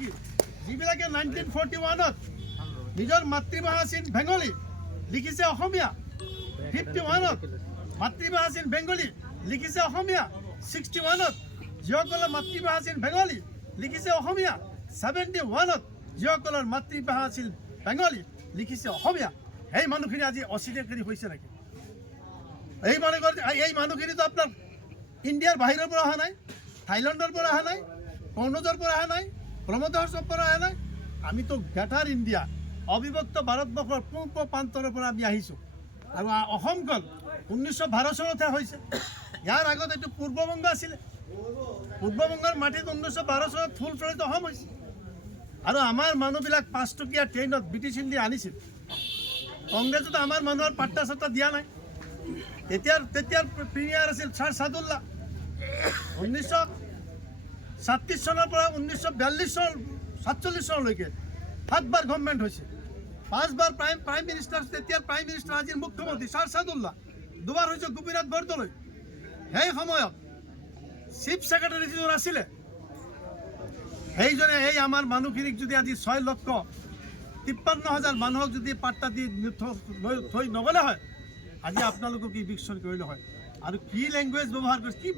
নেকি যিবিলাকে 1941 নিজৰ মাতৃভাষা আছিল বেংগলী লিখিছে অসমীয়া, 51 মাতৃভাষা আছিল বেংগলী লিখিছে অসমীয়া, 61 যিসকলৰ মাতৃভাষা আছিল বেংগলী লিখিছে অসমীয়া, 71 যিসকলৰ মাতৃভাষা আছিল বেংগলী লিখিছে অসমীয়া। এই মানুহখিনি আজি অস্বীকাৰী হৈছে নেকি? এই মানুহখিনিতো আপোনাৰ ইণ্ডিয়াৰ বাহিৰৰ পৰা অহা নাই, থাইলেণ্ডৰ পৰা অহা নাই, কনৌজৰ পৰা অহা নাই, ব্ৰহ্মদেশৰ পৰা অহা নাই। আমিতো গ্ৰেটাৰ ইণ্ডিয়া অবিভক্ত ভাৰতবৰ্ষৰ পূব প্ৰান্তৰ পৰা আমি আহিছোঁ। আৰু অসমখন 1912 চনতহে হৈছে। ইয়াৰ আগত এইটো পূৰ্ববংগ আছিলে। পূৰ্ববংগৰ মাটিত 1912 চনত ফুল ফ্লৰিত অসম হৈছে। আৰু আমাৰ মানুহবিলাক 5 টকীয়া ট্ৰেইনত ব্ৰিটিছ ইণ্ডিয়া আনিছিল। কংগ্ৰেছতো আমাৰ মানুহৰ পাত্তা চাত্তা দিয়া নাই। তেতিয়াৰ প্ৰিমিয়াৰ আছিল ছাৰ ছাদুল্লাহ। 1937 চনৰ পৰা 1947 চনলৈকে 7 বাৰ গভৰ্ণমেণ্ট হৈছে, 5 বাৰ প্ৰাইম মিনিষ্টাৰ। তেতিয়াৰ প্ৰাইম মিনিষ্টাৰ আজিৰ মুখ্যমন্ত্ৰী ছাৰ ছাদুল্লাহ, 2 বাৰ হৈছে গোপীনাথ বৰদলৈ। সেই সময়ত চিফ ছেক্ৰেটাৰী যিজন আছিলে সেইজনে এই আমাৰ মানুহখিনিক যদি আজি 6,53,000 মানুহক যদি পাত্তা দি থৈ নগ'লে হয়, আজি আপোনালোকক কি বিকশন কৰিলে হয়। আৰু কি লেংগুৱেজ ব্যৱহাৰ কৰিছে, কি